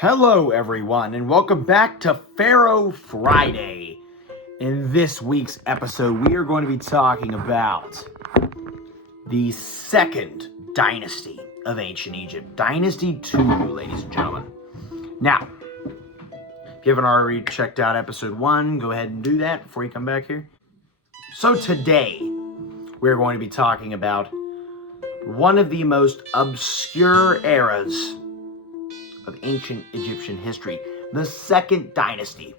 Hello everyone, and welcome back to Pharaoh Friday. In this week's episode, we are going to be talking about the second dynasty of ancient Egypt. Dynasty 2, ladies and gentlemen. Now, if you haven't already checked out episode 1, go ahead and do that before you come back here. So today, we're going to be talking about one of the most obscure eras of ancient Egyptian history, the second dynasty.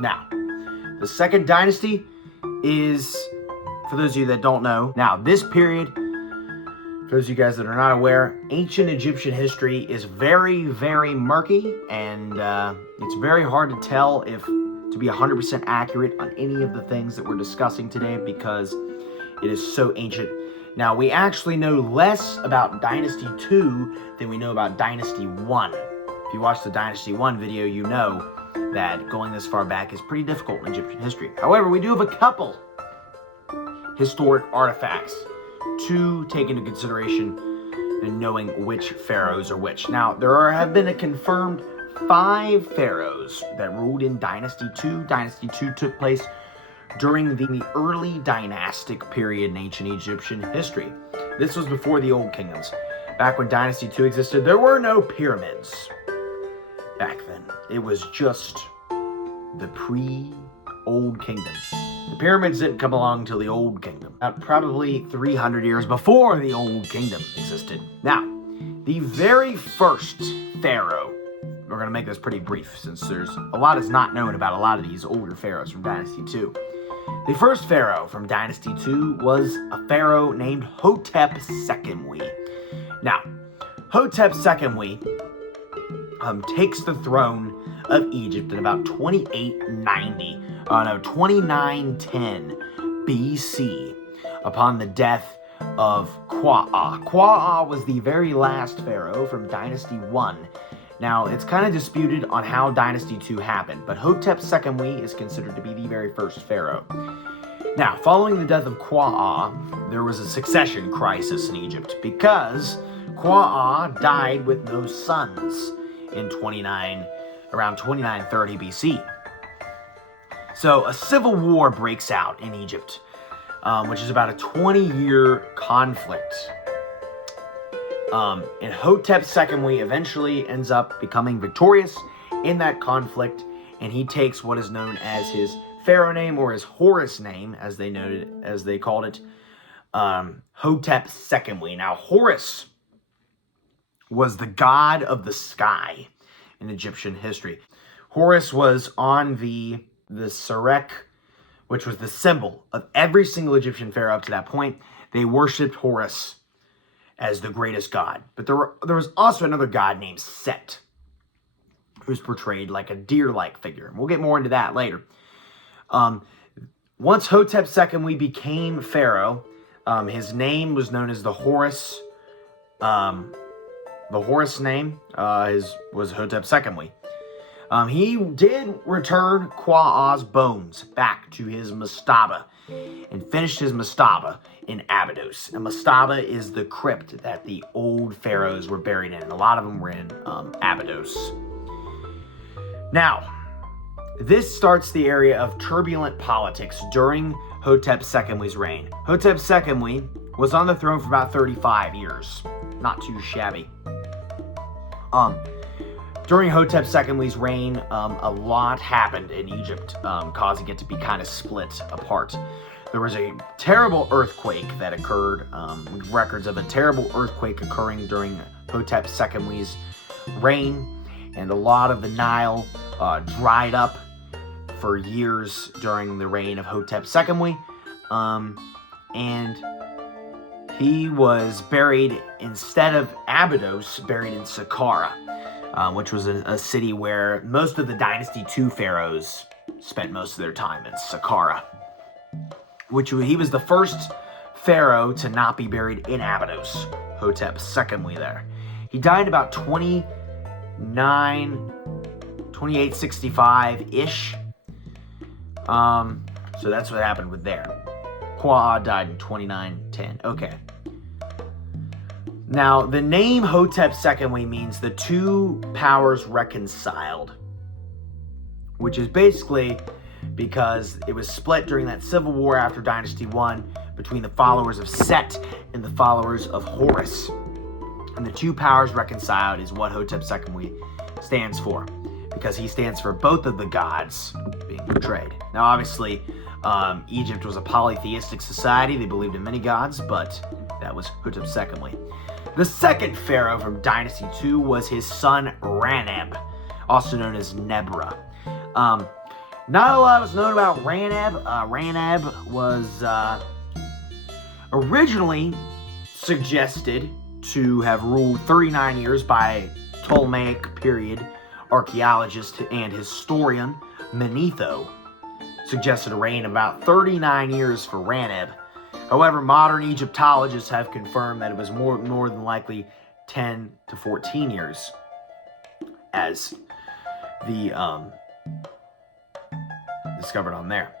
Now, the second dynasty is, for those of you that don't know, now this period, for those of you guys that are not aware, ancient Egyptian history is very, very murky, and it's very hard to tell if to be 100% accurate on any of the things that we're discussing today because it is so ancient. Now, we actually know less about Dynasty 2 than we know about Dynasty 1. If you watch the Dynasty 1 video, you know that going this far back is pretty difficult in Egyptian history. However, we do have a couple historic artifacts to take into consideration in knowing which pharaohs are which. Now, there have been a confirmed 5 pharaohs that ruled in Dynasty 2. Dynasty 2 took place during the early dynastic period in ancient Egyptian history. This was before the Old Kingdoms. Back when Dynasty 2 existed, there were no pyramids. Back then, it was just the pre-Old Kingdom. The pyramids didn't come along until the Old Kingdom, about probably 300 years before the Old Kingdom existed. Now, the very first pharaoh, we're going to make this pretty brief since there's a lot is not known about a lot of these older pharaohs from Dynasty 2. The first pharaoh from Dynasty 2 was a pharaoh named Hotepsekemwy. Now, Hotepsekemwy takes the throne of Egypt in about 2910 BC upon the death of Khwa. Khwa was the very last pharaoh from Dynasty 1. Now, it's kind of disputed on how Dynasty 2 happened, but Hotepsekemwy is considered to be the very first pharaoh. Now, following the death of Khwa, there was a succession crisis in Egypt because Khwa died with no sons in around 2930 BC. So a civil war breaks out in Egypt, which is about a 20-year conflict. And Hotepsekemwy eventually ends up becoming victorious in that conflict, and he takes what is known as his pharaoh name, or his Horus name, as they called it, Hotepsekemwy. Now, Horus was the god of the sky in Egyptian history. Horus was on the Serek, which was the symbol of every single Egyptian pharaoh up to that point. They worshipped Horus as the greatest god. But there was also another god named Set, who's portrayed like a deer-like figure. And we'll get more into that later. Once Hotepsekemwy became pharaoh, his name was known as the Horus. The Horus name was Hotepsekemwy. He did return Khwa's bones back to his mastaba and finished his mastaba in Abydos. And mastaba is the crypt that the old pharaohs were buried in. A lot of them were in Abydos. Now, this starts the area of turbulent politics during Hotepsekemwy's reign. Hotepsekemwy was on the throne for about 35 years. Not too shabby. During Hotepsekemwy's reign, a lot happened in Egypt, causing it to be kind of split apart. There was a terrible earthquake that occurred, records of a terrible earthquake occurring during Hotepsekemwy's reign, and a lot of the Nile dried up for years during the reign of Hotepsekemwy, and he was buried, instead of Abydos, buried in Saqqara, which was a city where most of the Dynasty 2 pharaohs spent most of their time in Saqqara. He was the first pharaoh to not be buried in Abydos, Hotepsekemwy there. He died about 2865-ish. So that's what happened with there. Khwa died in 2910. Okay. Now, the name Hotepsekemwy means the two powers reconciled, which is basically because it was split during that civil war after Dynasty 1 between the followers of Set and the followers of Horus. And the two powers reconciled is what Hotepsekemwy stands for, because he stands for both of the gods being portrayed. Now, obviously, Egypt was a polytheistic society. They believed in many gods, but that was Hotepsekemwy. The second pharaoh from Dynasty 2 was his son Raneb, also known as Nebra. Not a lot was known about Raneb. Raneb was originally suggested to have ruled 39 years by Ptolemaic period archaeologist and historian Manetho. Suggested a reign about 39 years for Raneb. However, modern Egyptologists have confirmed that it was more than likely 10 to 14 years, as the discovered on there.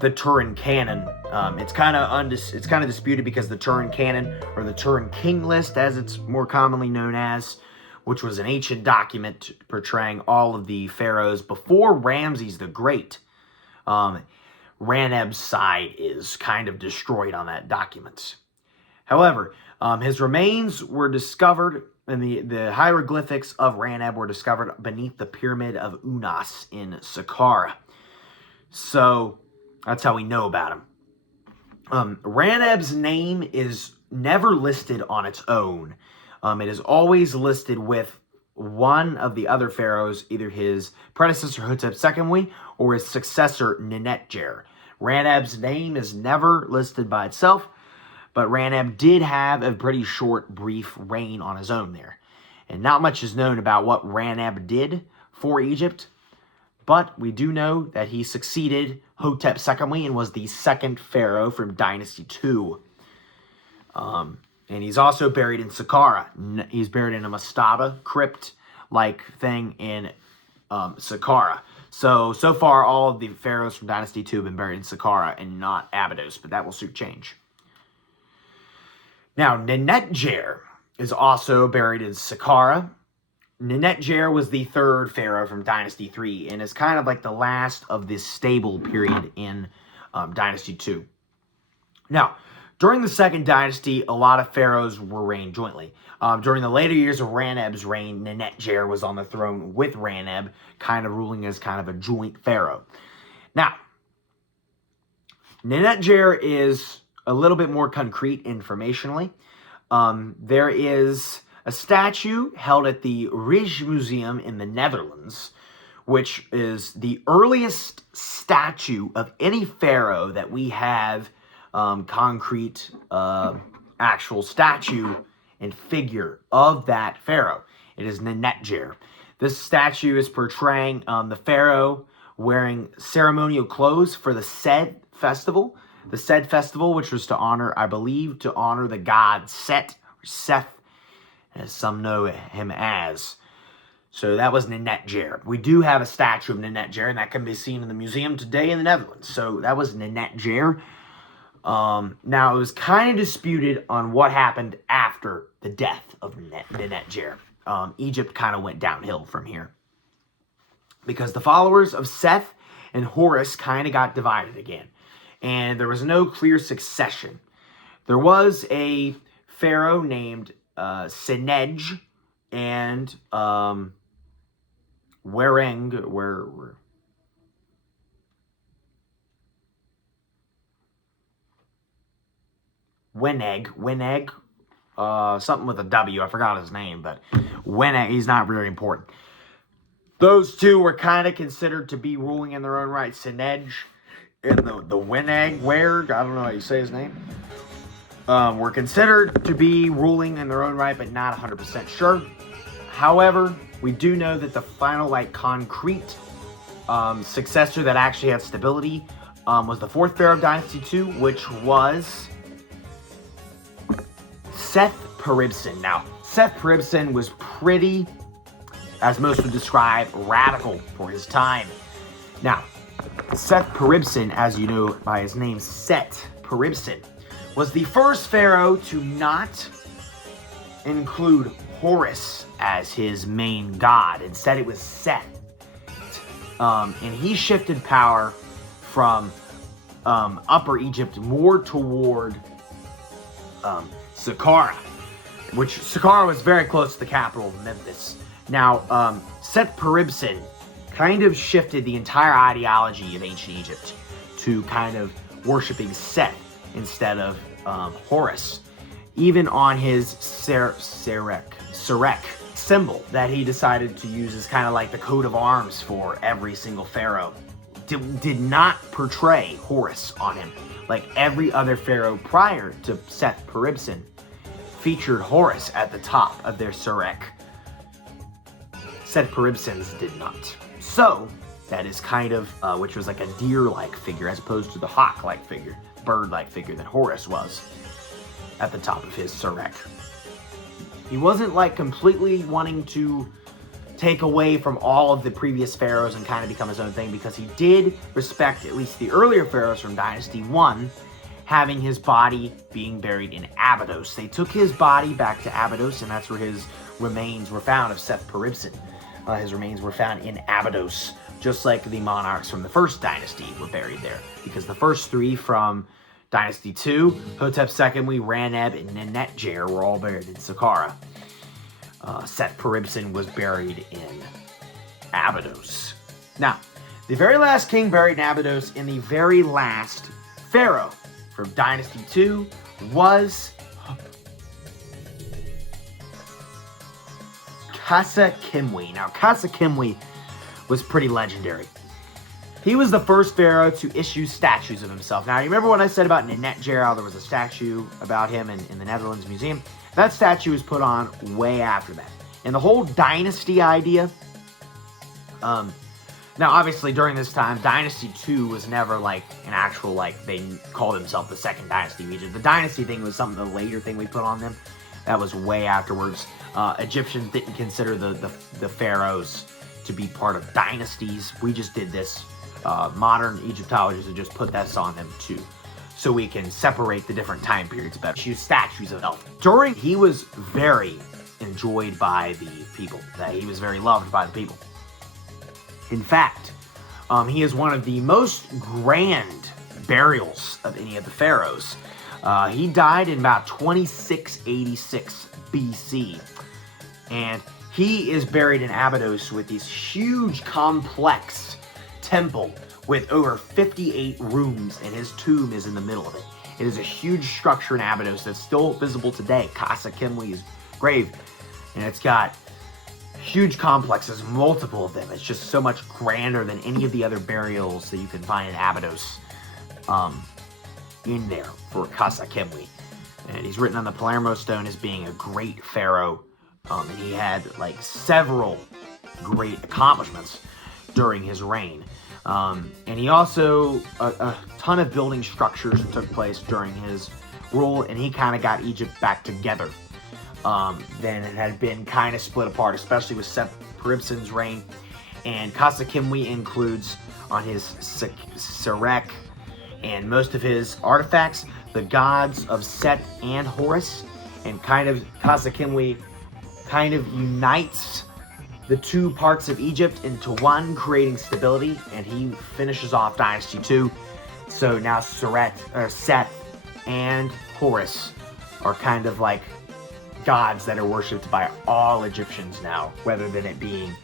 The Turin Canon, it's kind of disputed because the Turin Canon, or the Turin King List, as it's more commonly known as, which was an ancient document portraying all of the pharaohs before Ramses the Great. Raneb's side is kind of destroyed on that document. However, his remains were discovered, and the hieroglyphics of Raneb were discovered beneath the pyramid of Unas in Saqqara. So that's how we know about him. Raneb's name is never listed on its own. It is always listed with one of the other pharaohs, either his predecessor Hotepsekemwy or his successor Nynetjer. Raneb's name is never listed by itself, but Raneb did have a pretty short, brief reign on his own there. And not much is known about what Raneb did for Egypt, but we do know that he succeeded Hotepsekemwy and was the second pharaoh from Dynasty 2. And he's also buried in Saqqara. He's buried in a mastaba crypt-like thing in Saqqara. So far, all of the pharaohs from Dynasty 2 have been buried in Saqqara and not Abydos, but that will soon change. Now, Nynetjer is also buried in Saqqara. Nynetjer was the third pharaoh from Dynasty 3 and is kind of like the last of this stable period in Dynasty 2. Now, during the second dynasty, a lot of pharaohs were reigned jointly. During the later years of Raneb's reign, Nynetjer was on the throne with Raneb, kind of ruling as kind of a joint pharaoh. Now, Nynetjer is a little bit more concrete informationally. There is a statue held at the Rijksmuseum in the Netherlands, which is the earliest statue of any pharaoh that we have concrete actual statue and figure of that pharaoh. It is Nynetjer. This statue is portraying the pharaoh wearing ceremonial clothes for the Sed festival. The Sed festival, which was to honor, I believe, to honor the god Set, or Seth, as some know him as. So that was Nynetjer. We do have a statue of Nynetjer, and that can be seen in the museum today in the Netherlands. So that was Nynetjer. Now, it was kind of disputed on what happened after the death of Nynetjer. Egypt kind of went downhill from here, because the followers of Seth and Horus kind of got divided again, and there was no clear succession. There was a pharaoh named Senej and Weneg, something with a W, I forgot his name, but Weneg, he's not very important. Those two were kind of considered to be ruling in their own right. Senej and the Weneg, I don't know how you say his name, were considered to be ruling in their own right, but not 100% sure. However, we do know that the final, concrete successor that actually had stability was the fourth pharaoh of Dynasty 2, which was Seth-Peribsen. Now, Seth-Peribsen was pretty, as most would describe, radical for his time. Now, Seth-Peribsen, as you know by his name, Set-Peribsen, was the first pharaoh to not include Horus as his main god. Instead, it was Seth. And he shifted power from Upper Egypt more toward Saqqara, which Saqqara was very close to the capital of Memphis. Now, Seth-Peribsen kind of shifted the entire ideology of ancient Egypt to kind of worshiping Seth instead of Horus. Even on his Serek symbol that he decided to use as kind of like the coat of arms for every single pharaoh, did not portray Horus on him. Like every other pharaoh prior to Seth-Peribsen featured Horus at the top of their Serek. Seth-Peribsen's did not. So, that is kind of, which was like a deer-like figure as opposed to the hawk-like figure, bird-like figure that Horus was at the top of his Serek. He wasn't like completely wanting to take away from all of the previous pharaohs and kind of become his own thing, because he did respect at least the earlier pharaohs from Dynasty 1 having his body being buried in Abydos. They took his body back to Abydos, and that's where his remains were found of Seth-Peribsen. His remains were found in Abydos, just like the monarchs from the first dynasty were buried there, because the first three from Dynasty 2, Hotepsekemwy, Raneb, and Nynetjer were all buried in Saqqara. Seth-Peribsen was buried in Abydos. Now, the very last king buried in Abydos in the very last pharaoh from Dynasty 2 was Khasekemwy. Now, Khasekemwy was pretty legendary. He was the first pharaoh to issue statues of himself. Now, you remember when I said about Nynetjer, how there was a statue about him in the Netherlands Museum? That statue was put on way after that. And the whole dynasty idea, now obviously during this time, Dynasty 2 was never like an actual, like, they called themselves the second dynasty of Egypt. The dynasty thing was something, the later thing we put on them. That was way afterwards. Egyptians didn't consider the pharaohs to be part of dynasties. We just did this. Modern Egyptologists have just put this on them too, so we can separate the different time periods better. Use statues of him. He was very enjoyed by the people. He was very loved by the people. In fact, he is one of the most grand burials of any of the pharaohs. He died in about 2686 BC, and he is buried in Abydos with this huge complex temple with over 58 rooms, and his tomb is in the middle of it. It is a huge structure in Abydos that's still visible today, Khasekemwy's grave, and it's got huge complexes, multiple of them. It's just so much grander than any of the other burials that you can find in Abydos in there for Khasekemwy. And he's written on the Palermo stone as being a great pharaoh, and he had like several great accomplishments during his reign. And he also, a ton of building structures took place during his rule, and he kind of got Egypt back together. Then it had been kind of split apart, especially with Seth-Peribsen's reign. And Khasekemwy includes on his Serek and most of his artifacts the gods of Set and Horus, and kind of Khasekemwy kind of unites the two parts of Egypt into one, creating stability, and he finishes off Dynasty 2. So now Set and Horus are kind of like gods that are worshipped by all Egyptians now, rather than it being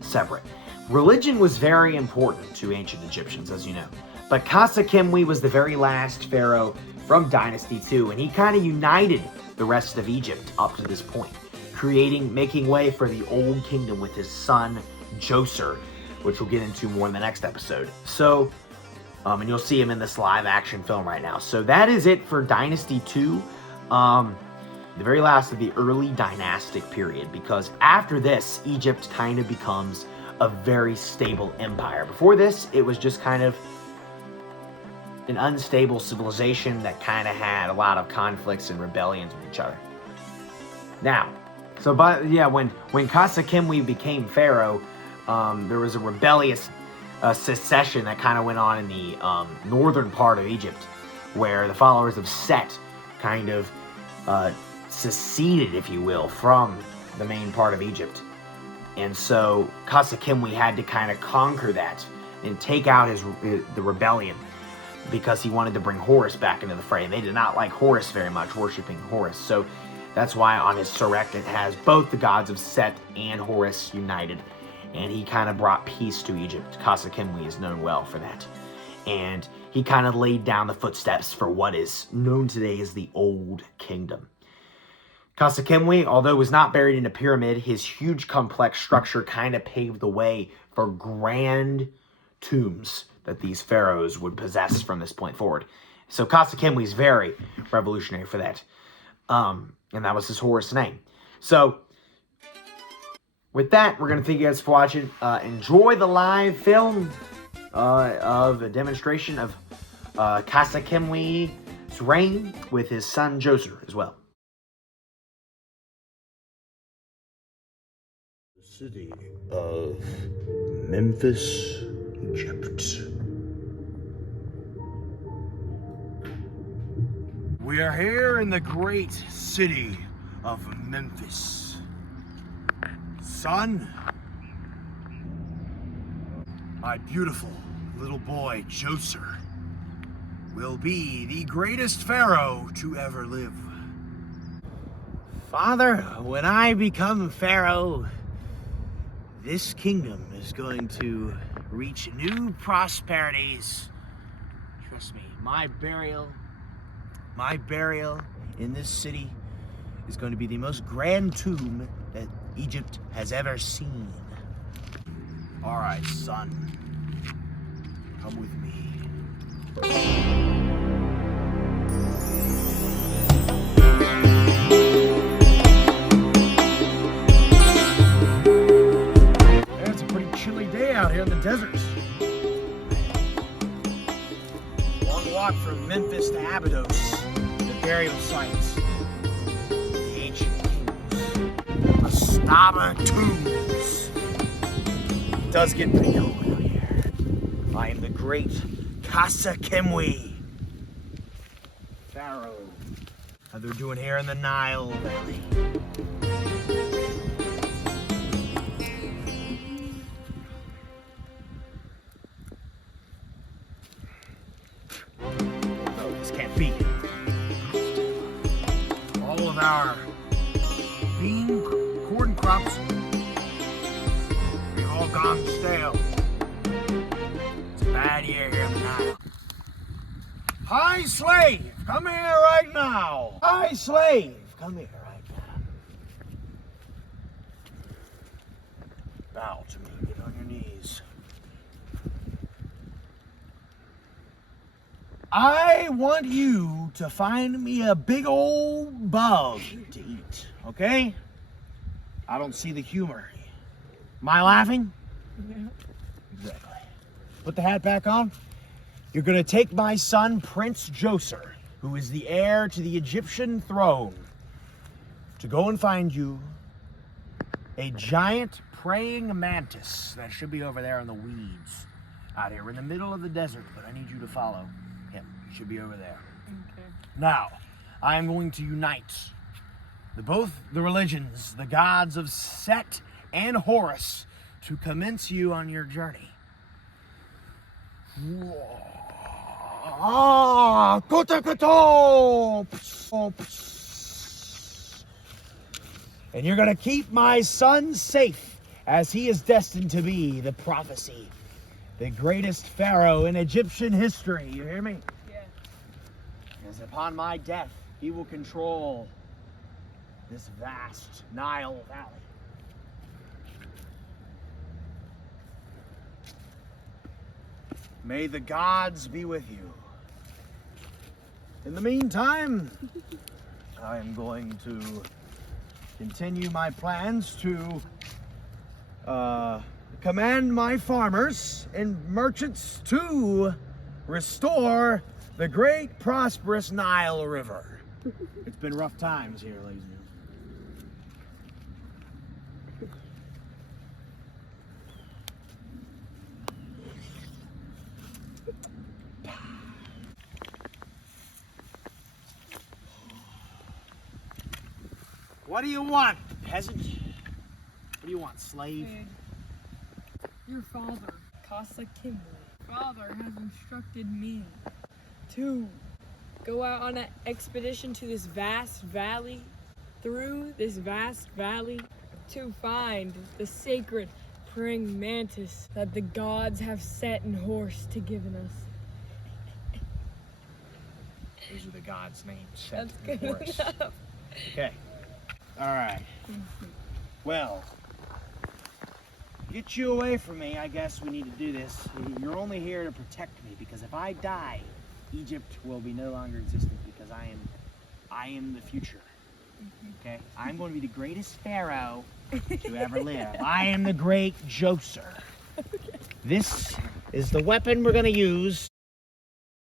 separate. Religion was very important to ancient Egyptians, as you know. But Khasekemwy was the very last pharaoh from Dynasty 2, and he kind of united the rest of Egypt up to this point, making way for the Old Kingdom with his son, Djoser, which we'll get into more in the next episode. So, and you'll see him in this live action film right now. So that is it for Dynasty 2, the very last of the early dynastic period, because after this, Egypt kind of becomes a very stable empire. Before this, it was just kind of an unstable civilization that kind of had a lot of conflicts and rebellions with each other. Now, when Khasekemwy became pharaoh, there was a rebellious secession that kind of went on in the northern part of Egypt, where the followers of Set kind of seceded, if you will, from the main part of Egypt. And so Khasekemwy had to kind of conquer that and take out the rebellion, because he wanted to bring Horus back into the fray. And they did not like Horus very much, worshiping Horus. So that's why on his Surrect it has both the gods of Set and Horus united. And he kind of brought peace to Egypt. Khasekemwy is known well for that. And he kind of laid down the footsteps for what is known today as the Old Kingdom. Khasekemwy, although was not buried in a pyramid, his huge complex structure kind of paved the way for grand tombs that these pharaohs would possess from this point forward. So Khasekemwy is very revolutionary for that. And that was his Horus name. So with that, we're going to thank you guys for watching. Enjoy the live film of a demonstration of Khasekemwy's reign with his son Djoser as well. City of Memphis, Egypt. We are here in the great city of Memphis. Son, my beautiful little boy Djoser will be the greatest pharaoh to ever live. Father, when I become pharaoh, this kingdom is going to reach new prosperities. Trust me, my burial in this city is going to be the most grand tomb that Egypt has ever seen. All right, son, come with me. It's a pretty chilly day out here in the deserts. Long walk from Memphis to Abydos, the burial sites, the ancient kings, the Staba tombs. It does get pretty cold out here. I am the great Khasekemwy, Pharaoh. How they're doing here in the Nile Valley. No, this can't be. All of our bean, corn crops, they've all gone stale. It's a bad year here in the Nile. Hi, slave! Come here right now! Hi, slave! Come here right now. Bow to me. Get on your knees. I want you to find me a big old bug to eat, okay? I don't see the humor. Am I laughing? Yeah. Exactly. Put the hat back on. You're gonna take my son, Prince Djoser, who is the heir to the Egyptian throne, to go and find you a giant praying mantis that should be over there in the weeds out here. We're in the middle of the desert, but I need you to follow him. He should be over there. Okay. Now, I am going to unite both the religions, the gods of Set and Horus, to commence you on your journey. Ah, koto. And you're gonna keep my son safe, as he is destined to be the prophecy, the greatest pharaoh in Egyptian history. You hear me? Yeah. Because upon my death, he will control this vast Nile Valley. May the gods be with you. In the meantime, I am going to continue my plans to command my farmers and merchants to restore the great prosperous Nile River. It's been rough times here, ladies and gentlemen. What do you want, peasant? What do you want, slave? Your father, Khasekemwy, father has instructed me to go out on an expedition to this vast valley, through this vast valley, to find the sacred praying mantis that the gods have set in horse to given us. Those are the gods' names. That's Set good in horse. enough. Okay. All right. Well, get you away from me. I guess we need to do this. You're only here to protect me, because if I die, Egypt will be no longer existent, because I am the future. Okay? I'm going to be the greatest pharaoh to ever live. I am the great Djoser. This is the weapon we're going to use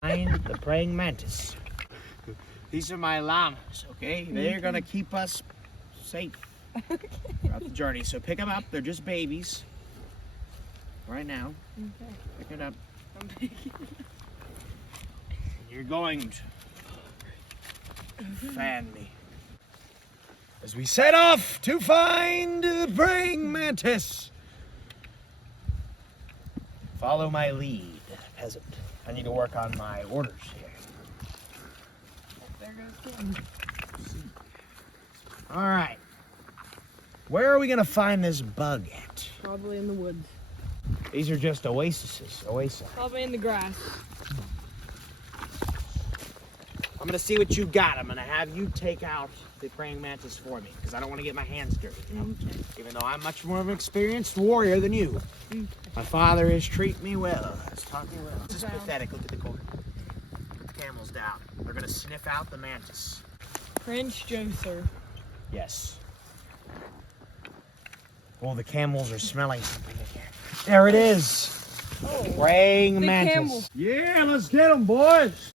to find the praying mantis. These are my llamas, okay? They're going to keep us safe throughout the journey. So pick them up. They're just babies. Right now. Okay. Pick it up. You're going to fan me as we set off to find the praying mantis. Follow my lead, peasant. I need to work on my orders here. There goes Kim. All right. Where are we going to find this bug at? Probably in the woods. These are just oases. Probably in the grass. I'm going to see what you got. I'm going to have you take out the praying mantis for me, because I don't want to get my hands dirty. You know? Okay. Even though I'm much more of an experienced warrior than you. Okay. My father has treated me well. Has taught me well. This is Down. pathetic. Look at the cord. Put the camels down. They're going to sniff out the mantis. Prince Djoser. Yes. Oh, the camels are smelling something again. There it is. Oh. Praying The mantis. camel. Yeah, let's get them, boys.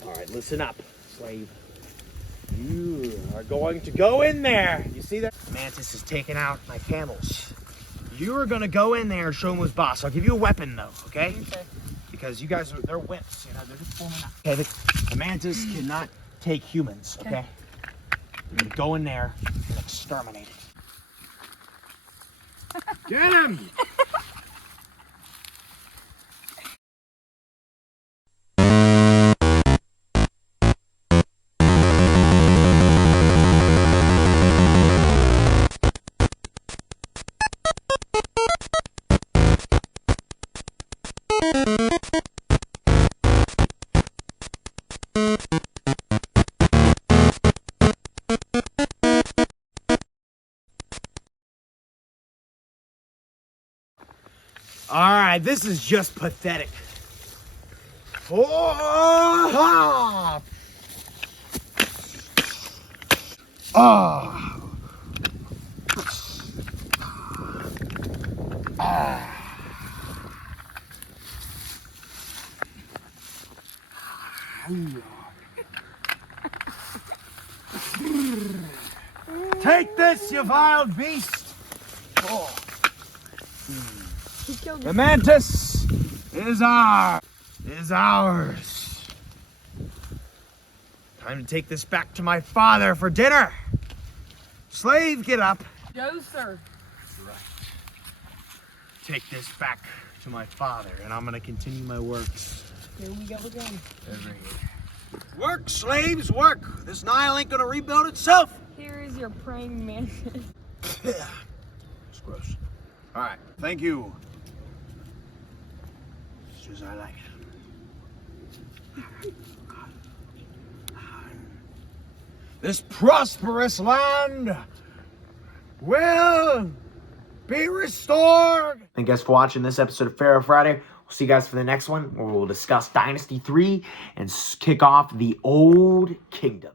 All right, listen up, slave. You are going to go in there. You see that? Mantis is taking out my camels. You are going to go in there and show them who's boss. I'll give you a weapon, though, okay? Okay. Because you guys they're wimps, you know, they're just forming up. Okay, the mantis cannot take humans, okay? You're going to go in there and exterminate it. Get him! All right, this is just pathetic. Oh! Oh! Take this, you vile beast! Oh. He killed The mantis is ours. Time to take this back to my father for dinner. Slave, get up. Djoser. Take this back to my father, and I'm gonna continue my works. Here we go again. Over here. Work, slaves, work. This Nile ain't gonna rebuild itself. Here is your praying mantis. It's gross. All right, thank you. Just as I like it. This prosperous land will be restored. Thank you guys for watching this episode of Pharaoh Friday. We'll see you guys for the next one, where we'll discuss Dynasty 3 and kick off the Old Kingdom.